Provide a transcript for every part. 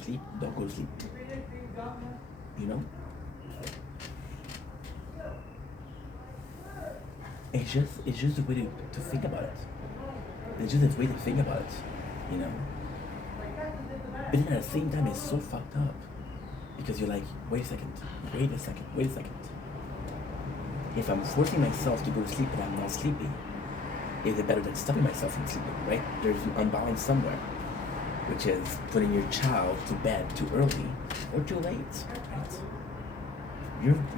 sleep, don't go to sleep. You know? It's just a way to think about it. It's just a way to think about it. You know? But then at the same time it's so fucked up. Because you're like, wait a second, wait a second, wait a second. If I'm forcing myself to go to sleep and I'm not sleeping, is it better than stopping myself from sleeping, right? There's an unbalance somewhere, which is putting your child to bed too early or too late, right?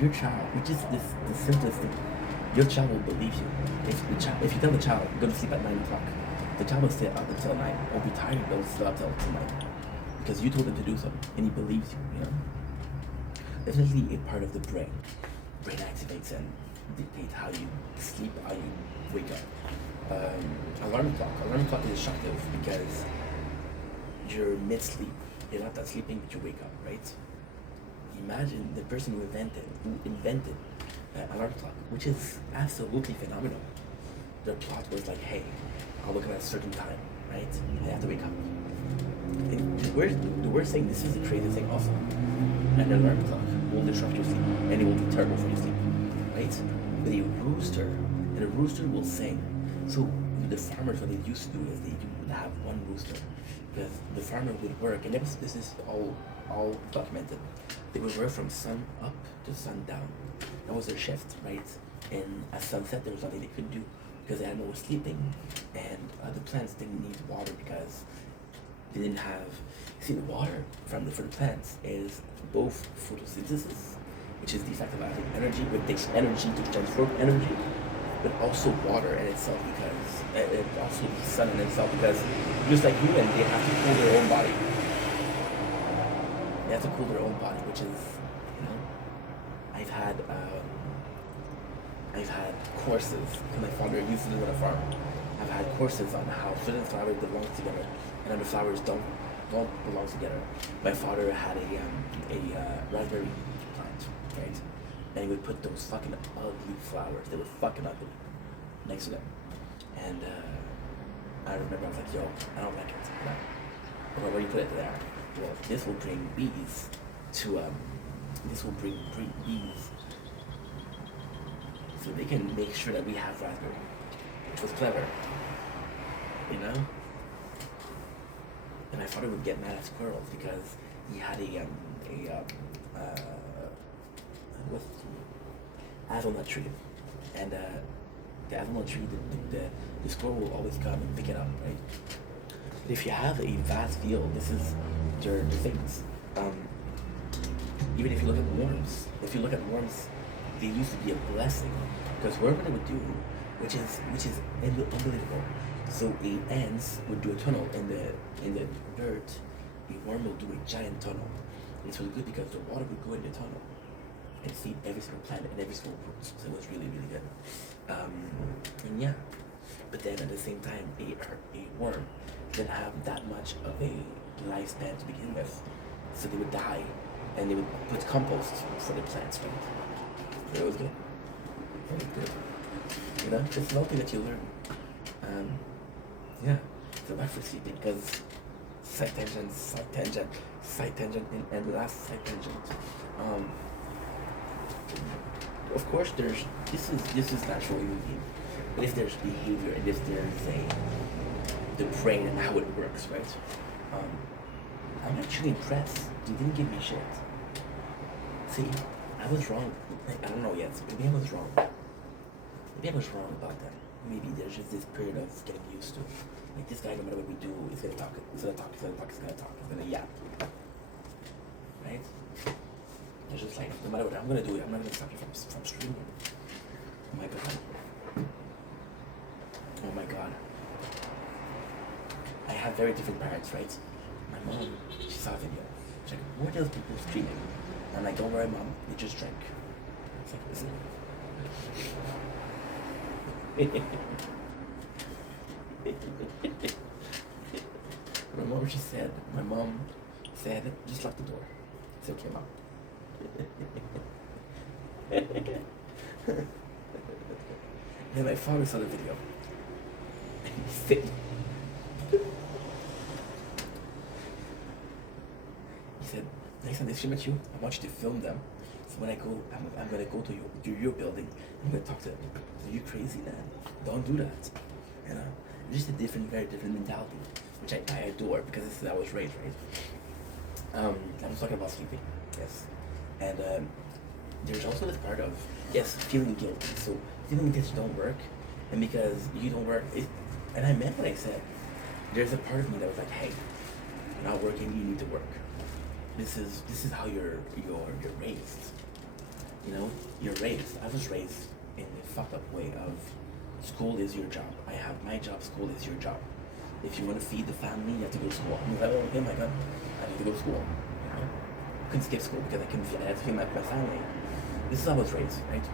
Your child, which is the simplest thing, your child will believe you. If you tell the child go to sleep at 9 o'clock, the child will stay up until 9. Or be tired, but will still up till 9 because you told them to do so, and he believes you. You know, definitely a part of the brain. Brain activates and dictates how you sleep, how you wake up. Alarm clock. Alarm clock is destructive because you're mid-sleep. You're not that sleeping, but you wake up, right? Imagine the person who invented alarm clock, which is absolutely phenomenal. Their plot was like, hey, I'll look at a certain time, right? And I have to wake up. And we're saying this is the craziest thing also. An alarm clock will disrupt your sleep, and it will be terrible for your sleep, right? But a rooster will sing. So the farmers, what they used to do is they would have one rooster, because the farmer would work, and this is all documented. They would work from sun up to sundown. That was their shift, right? And at sunset, there was nothing they could do because the animal was sleeping, and the plants didn't need water because they didn't have. See, the water for the plants is both photosynthesis, which is the effect of having energy, which takes energy to transform energy, but also water in itself because also the sun in itself because just like humans, they have to cool their own body. They have to cool their own body, which is, you know, I've had um, I've had courses. My father used to live on a farm. I've had courses on how certain flowers belong together and other flowers don't belong together. My father had a raspberry plant, right? And he would put those fucking ugly flowers. They were fucking ugly next to them. And I remember I was like, yo, I don't like it. You know? Well, where do you put it there? Well, this will bring bees to this will bring bees so they can make sure that we have raspberry, which was clever, you know. And my father would get mad at squirrels because he had what's hazelnut tree, and the hazelnut tree, the squirrel will always come and pick it up, right? But if you have a vast field, this is the things. Even if you look at worms, they used to be a blessing because whatever they would do, which is unbelievable. So the ants would do a tunnel in the dirt. The worm will do a giant tunnel. It's really good because the water would go in the tunnel and feed every single plant and every single root. So it was really really good. And yeah, but then at the same time, a worm didn't have that much of a lifespan to begin with, so they would die, and they would put compost for the plants, right? So it was good. It was good. You know, it's another thing that you learn. Yeah. So back for sleeping because side tangent, and last side tangent. Um, of course, this is natural human being, but if there's behavior and if there's the brain and how it works, right? Um, I'm actually impressed. You didn't give me shit. See, I was wrong. I don't know yet. Maybe I was wrong. Maybe I was wrong about that. Maybe there's just this period of getting used to. Like this guy, no matter what we do, he's gonna talk. He's gonna talk. He's gonna talk. He's gonna talk. He's gonna yap. Right? It's just like no matter what I'm gonna do, I'm not gonna stop you from streaming. Oh my god. Oh my god. I have very different parents, right? My mom, she saw a video. She's like, what else people streaming? I'm like, don't worry, mom, they just drank. It's like, listen. My mom said, just lock the door. It's okay, mom. Then my father saw the video. And he said, said, next time they stream at you, I want you to film them. So when I go, I'm gonna go to your building. I'm gonna talk to them. So you're crazy, man. Don't do that. You know, just a different, very different mentality, which I adore because this is how I was raised, right? I was talking about sleeping, yes, and there's also this part of yes, feeling guilty. So feeling because you don't work, and because you don't work, and I meant what I said. There's a part of me that was like, hey, you're not working, you need to work. This is how you're raised. You know, you're raised. I was raised in a fucked up way of school is your job. I have my job, school is your job. If you want to feed the family, you have to go to school. I'm like, oh my god, I need to go to school. You know? I couldn't skip school because I had to feed my family. This is how I was raised, right?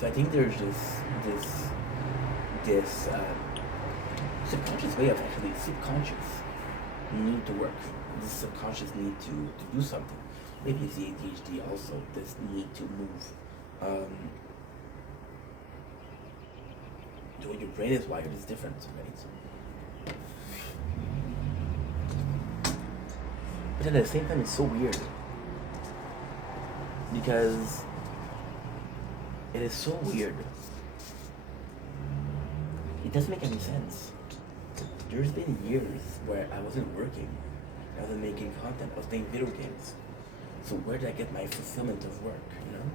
So I think there's this subconscious way of actually subconscious need to work. This subconscious need to do something. Maybe it's the ADHD also, this need to move. The way your brain is wired is different, right? But at the same time, it's so weird. Because it is so weird. It doesn't make any sense. There's been years where I wasn't working. I wasn't making content. I was playing video games. So where did I get my fulfillment of work, you know?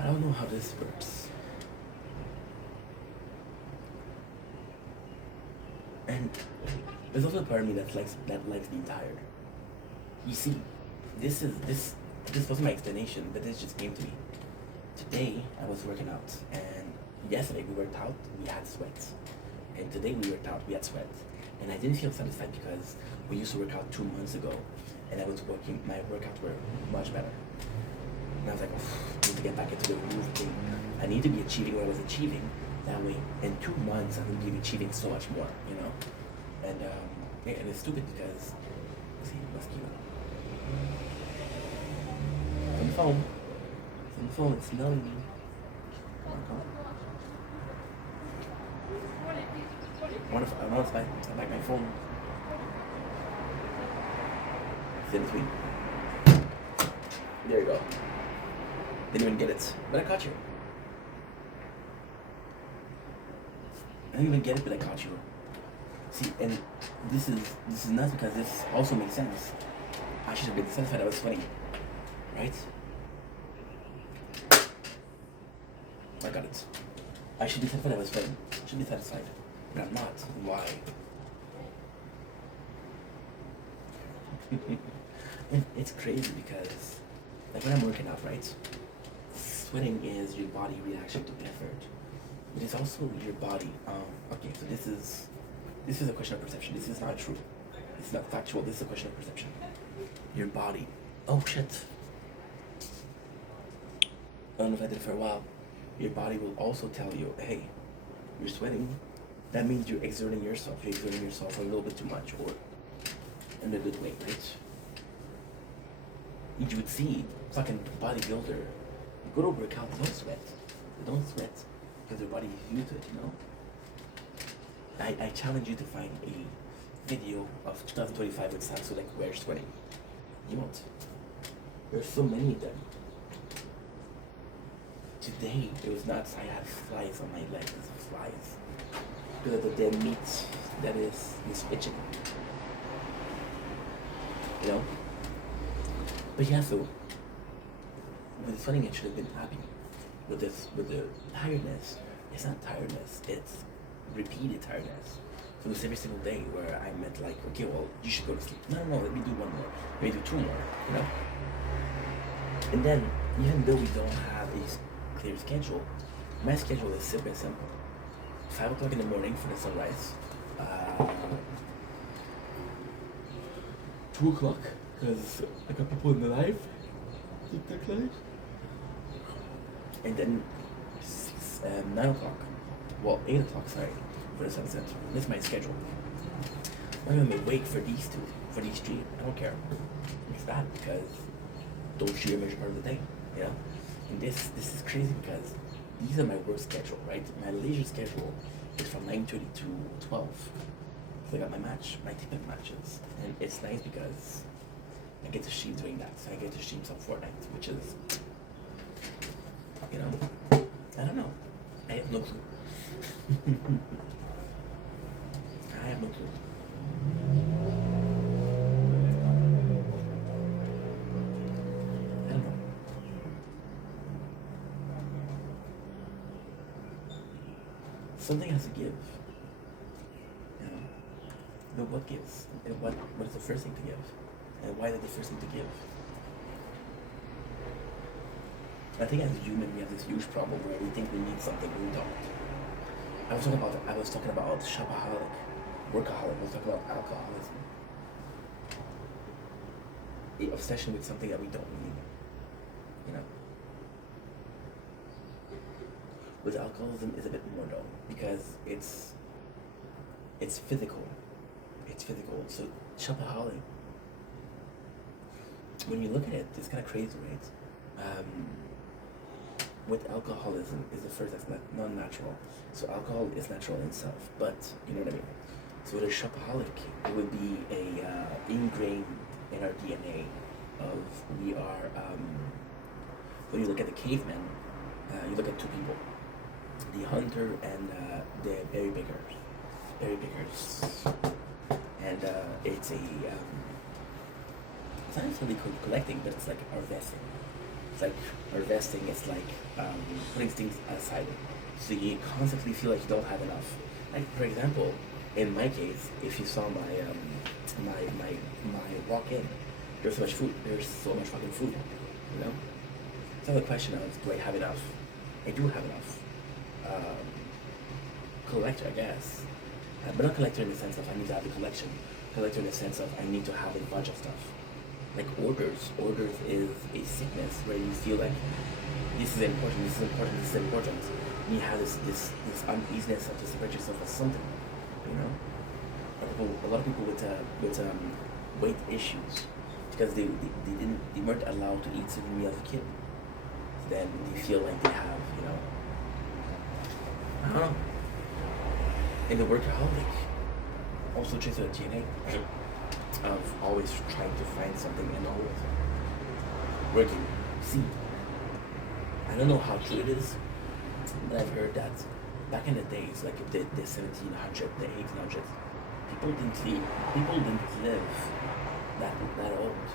I don't know how this works. And there's also a part of me that likes being tired. You see, this wasn't my explanation, but this just came to me. Today I was working out, and yesterday we worked out, we had sweat. And today we worked out, we had sweat. And I didn't feel satisfied because we used to work out 2 months ago, and I was working, my workouts were much better. And I was like, oh, I need to get back into the groove thing. I need to be achieving what I was achieving. That way, in 2 months, I'm going to be achieving so much more, you know? And, yeah, and it's stupid because, see, mosquito. It's on the phone. It's on the phone, it's smelling me. Come on. I want to back my phone. It's in between. There you go. Didn't even get it, but I caught you. I didn't even get it, but I caught you. See, and this is nuts because this also makes sense. I should have been satisfied. That was funny, right? I got it. I should be satisfied. I was funny. I should be satisfied, but I'm not. Why? And it's crazy because, like when I'm working out, right? Sweating is your body reaction to effort. It is also your body. Okay, so this is a question of perception. This is not true. It's not factual. This is a question of perception. Your body. Oh shit. I don't know if I did it for a while. Your body will also tell you, hey, you're sweating. That means you're exerting yourself. You're exerting yourself a little bit too much, or in a good way, right? You would see fucking bodybuilder. You go to work out, they don't sweat. They don't sweat because their body is used to it, you know? I challenge you to find a video of 2025 with Samsung like where sweating. You won't. There's so many of them. Today it was nuts. I had flies on my legs. Flies. Because of the dead meat that is itching. You know? But yeah, so with sweating I should have been happy. With the tiredness, it's not tiredness, it's repeated tiredness. So it's every single day where I meant like, okay, well, you should go to sleep. No, let me do one more. Let me do 2 more, you know? And then, even though we don't have a clear schedule, my schedule is super simple. 5 o'clock in the morning for the sunrise. 2 o'clock, because I got people in the live. TikTok live. And then 9 o'clock. Well, 8 o'clock, sorry, for the sunset. That's my schedule. I'm gonna wait for these 2, for these 3. I don't care. It's bad because those 3 are major part of the day, you know? And this is crazy because these are my work schedule, right? My leisure schedule is from 9:30 to 12. So I got my TikTok matches, and it's nice because I get to stream doing that. So I get to stream some Fortnite, which is, you know, I don't know. I have no clue. I have no clue. I don't know. Something has to give. You know, but what gives? And what is the first thing to give? And why is it the first thing to give? I think as a human we have this huge problem where we think we need something we don't. I was talking about shopaholic, workaholic. I was talking about alcoholism. The obsession with something that we don't need. You know. With alcoholism is a bit more though, because it's physical. It's physical. So shopaholic, when you look at it, it's kind of crazy, right? With alcoholism is the first that's non-natural. So alcohol is natural in itself, but you know what I mean. So with a shopaholic, it would be a ingrained in our DNA of we are. When you look at the cavemen, you look at two people, the hunter and the berry pickers. Berry pickers, and it's not necessarily collecting, but it's like harvesting. It's like harvesting. It's like putting things aside, so you constantly feel like you don't have enough. Like for example, in my case, if you saw my walk-in, there's so much food. There's so much fucking food. You know, it's not a question of do I have enough. I do have enough. Collector, I guess, but not collector in the sense of I need to have a collection. Collector in the sense of I need to have a bunch of stuff. Like orders is a sickness where you feel like this is important, this is important, this is important. And you have this uneasiness of to separate yourself as something, you know. A lot of people with weight issues because they weren't allowed to eat certain meals as a kid. So then they feel like they have, you know. I don't know. In the workaholic, also traces a DNA of always trying to find something and always working. See, I don't know how true it is, but I've heard that back in the days, like the 1700s, the 1800s, people didn't live that old.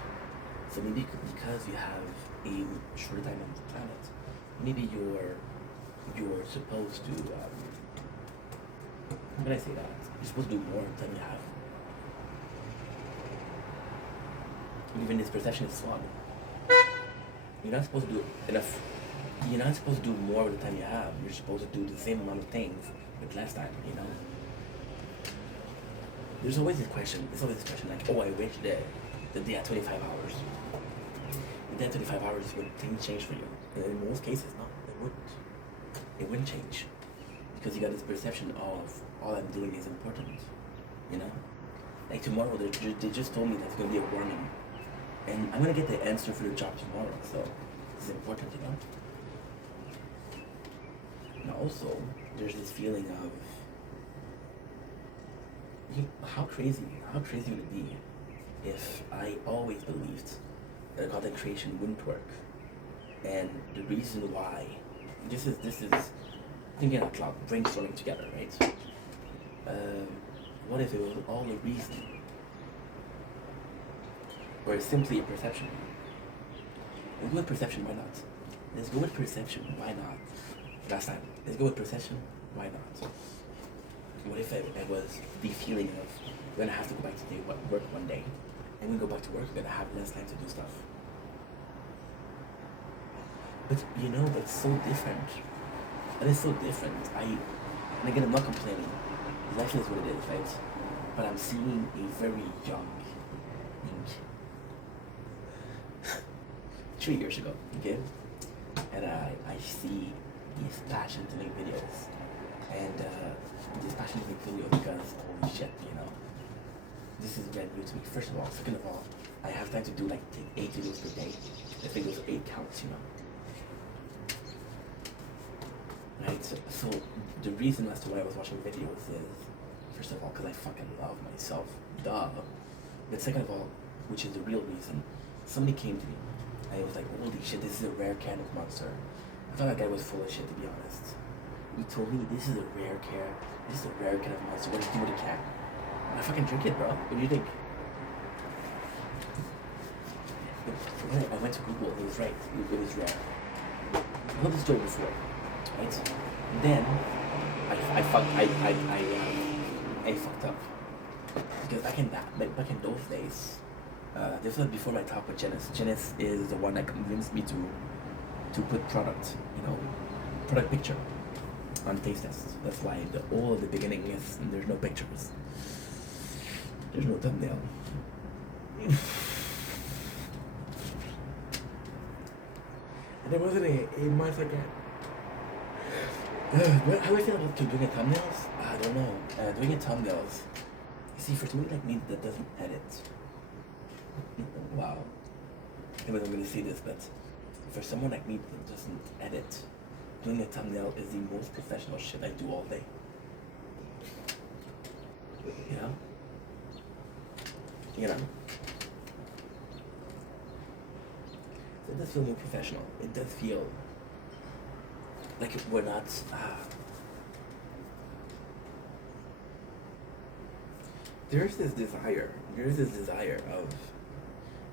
So maybe because you have a shorter time on the planet, maybe you're supposed to. How can I say that? You're supposed to do more than you have. Even this perception is flawed. You're not supposed to do enough. You're not supposed to do more with the time you have. You're supposed to do the same amount of things with less time, you know? There's always this question. Like, oh, I wish the day at 25 hours. The day at 25 hours, would things change for you? And in most cases, no, it wouldn't. It wouldn't change. Because you got this perception of all I'm doing is important, you know? Like tomorrow, they just told me there's going to be a warning. And I'm going to get the answer for the job tomorrow, so it's important, you know? And also, there's this feeling of, how crazy would it be if I always believed that content creation wouldn't work? And the reason why, this is thinking out loud, brainstorming together, right? What if it was all a reason? Or it's simply a perception? Let's go with perception, why not? Let's go with perception, why not? Last time, let's go with perception, why not? What if it was the feeling of, we're gonna have to go back to work one day, and when we go back to work, we're gonna have less time to do stuff. But you know, it's so different. And it's so different. And again, I'm not complaining. Life is what it is, right? But I'm seeing a very young Ink 3 years ago, okay? And I see this passion to make videos. And this passion to make videos because, holy shit, you know, this is brand new to me, first of all. Second of all, I have time to do like 8 videos per day. I think those 8 counts, you know. Right, so the reason as to why I was watching videos is First of all, because I fucking love myself. Duh. But second of all, which is the real reason, somebody came to me and he was like, holy shit, this is a rare can of Monster. I thought that guy was full of shit, to be honest. He told me this is a rare can. This is a rare can of Monster. What do you do with a can? I fucking drink it, bro. What do you think? I went to Google. It was right. It was rare. I heard this story before, right? And then I fucked up because back in those days, this was before my talk with Janice. Janice is the one that convinced me to put product picture on taste tests. That's why all of the beginning is there's no pictures. There's no thumbnail. And there wasn't a month again. How do I feel about doing a thumbnails? I don't know. Doing a thumbnails. You see, for somebody like me that doesn't edit. Wow. I wasn't going to say this, but for someone like me that doesn't edit, doing a thumbnail is the most professional shit I do all day. You know? You know? So it does feel more professional. It does feel like we're not. There's this desire of,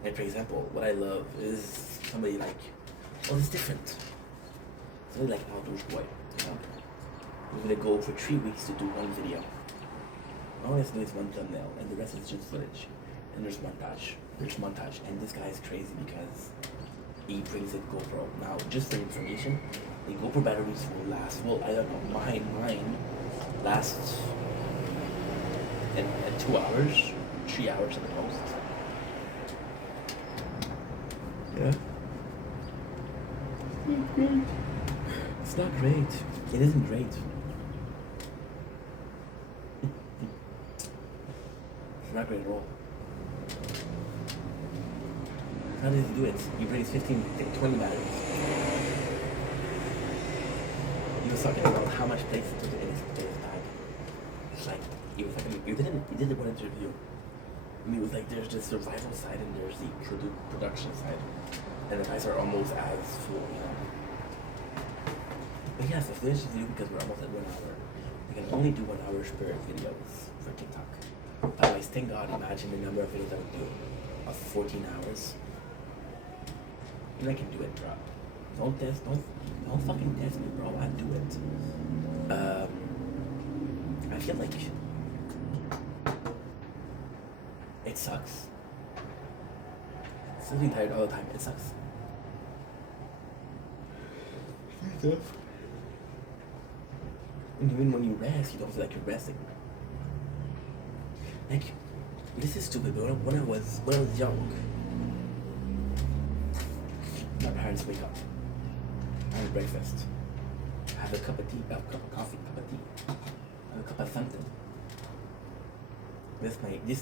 like, for example, what I love is somebody like, it's different. Somebody like Outdoors Boy, you know? We're gonna go for 3 weeks to do one video. All I have to do is one thumbnail, and the rest is just footage. And there's montage. And this guy is crazy because he brings a GoPro. Now, just for information, the GoPro batteries will last, well, I don't know, mine lasts in 2 hours, 3 hours at the most. Yeah. It's not great. It isn't great. It's not great at all. How does he do it? He brings 15, 20 batteries. He was talking about how much place it took in his bag. It's like, he did one interview. And he was like, there's the survival side and there's the production side. And the guys are almost as full, you know. But yes, let's finish the video because we're almost at 1 hour. We can only do 1 hour per videos for TikTok. Otherwise, thank God, imagine the number of videos I would do of 14 hours. And I can do it, bro. Don't fucking test me, bro. I do it. I feel like it sucks. Sleeping tired all the time. It sucks. And even when you rest, you don't feel like you're resting. Like, this is stupid, but when I was young, my parents wake up, have breakfast, have a cup of tea, have a cup of coffee, cup of tea, have a cup of something.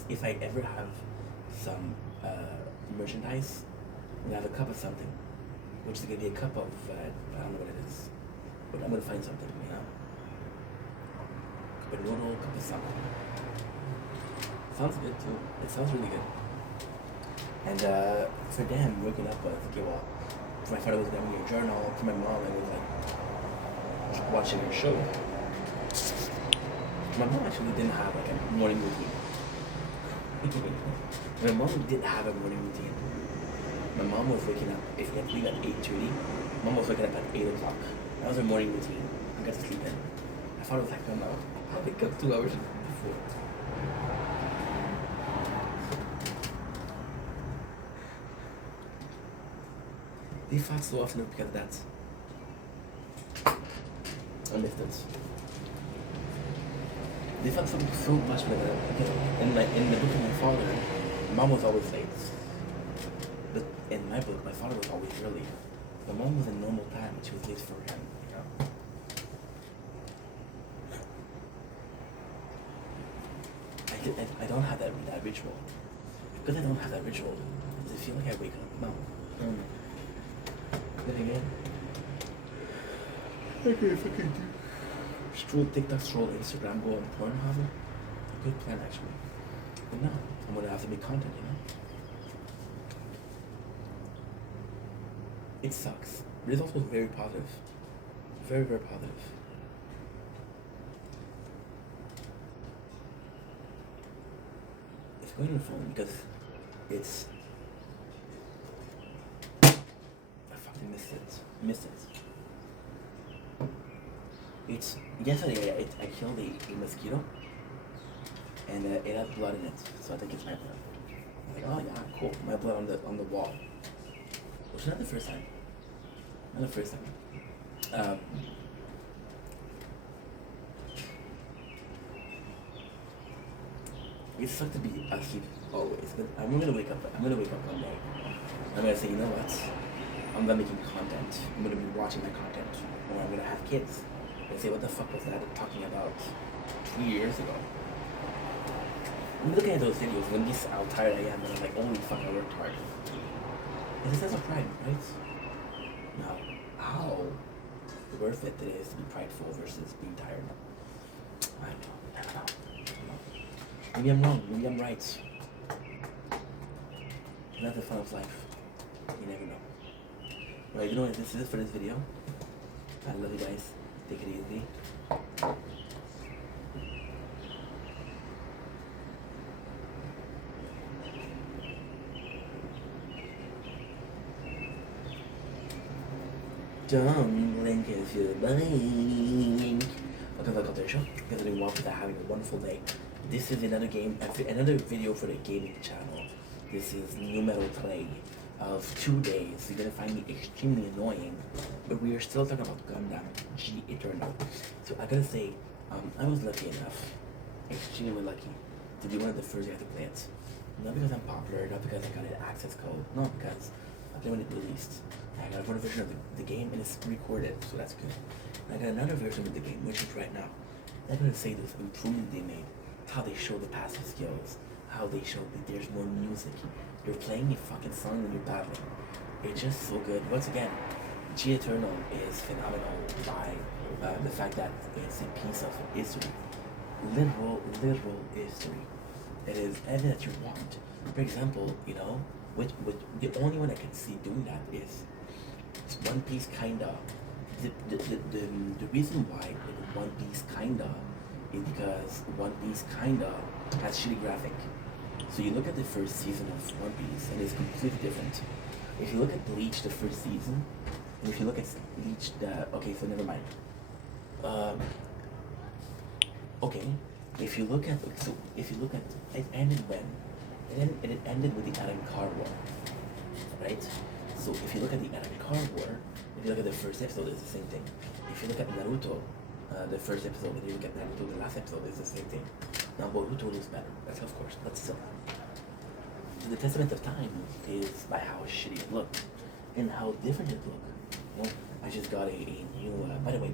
If I ever have some merchandise, I'm gonna have a cup of something, which is gonna be a cup of I don't know what it is, but I'm gonna find something, you know. Cup of noodle, cup of something. Sounds good too. It sounds really good. And for them, waking up, I was like, well, for my father was writing a journal. For my mom, I was like watching her show. My mom actually didn't have like a morning routine. My mom did have a morning routine. My mom was waking up, if we had to leave at 8:30, mom was waking up at 8 o'clock. That was her morning routine. I got to sleep in. My father was like, no, I'll wake up 2 hours before. They fought so often because of that. I missed it. They fought so much with that. In the book of my father, mom was always late. But in my book, my father was always early. My mom was in normal time, but she was late for him, you know. I don't have that ritual. Because I don't have that ritual, does it feel like I wake up? No. Then again, okay, if I can do stroll TikTok, stroll Instagram, go on Pornhub, good plan actually. But no, I'm gonna have to make content, you know? It sucks. But it's also very positive. Very, very positive. It's going to the phone because it's... I fucking missed it. It's... Yesterday I killed a mosquito and it had blood in it, so I think it's my blood. I'm like, oh yeah, cool, my blood on the wall. Which is not the first time. It sucks to be asleep always, but I'm gonna wake up one day. I'm gonna say, you know what? I'm done making content. I'm gonna be watching my content, or I'm gonna have kids. And say, what the fuck was that talking about 3 years ago? I'm looking at those videos when this how tired I am, and I'm like, holy fuck, I worked hard. It's a sense of pride, right? Now, how worth it is to be prideful versus being tired? I don't know. Maybe I'm wrong, maybe I'm right. That's the fun of life. You never know. Well, you know what this is for this video? I love you guys. Take it easy. Don't blink if you blink. Welcome back to the show. Guys are doing well because having a wonderful day. This is another video for the gaming channel. This is New Metal Play of 2 days. You're gonna find me extremely annoying, but we are still talking about Gundam G Eternal. So I gotta say, I was lucky enough, extremely lucky, to be one of the first guys to play it. Not because I'm popular, not because I got an access code, no, because I played when it released. I got one version of the game and it's recorded, so that's good. And I got another version of the game, which is right now. I'm gonna say those improvements they made, how they show the passive skills, how they show that there's more music. You're playing a fucking song when you're battling. It's just so good. Once again, G Eternal is phenomenal by the fact that it's a piece of history. Literal history. It is everything that you want. For example, you know, with the only one I can see doing that is One Piece kinda. The reason why One Piece kinda is because One Piece kinda has shitty graphic. So you look at the first season of One Piece and it's completely different. If you look at Bleach, the first season, and if you look at Bleach, okay, so never mind. Okay, if you look at it ended when? It ended with the Arrancar War, right? So if you look at the Arrancar War, if you look at the first episode, it's the same thing. If you look at Naruto, the first episode, and you look at Naruto, the last episode, it's the same thing. Now Boruto looks better, that's of course, but still. So the testament of time is by how shitty it looked and how different it looked. You know, I just got a new. By the way,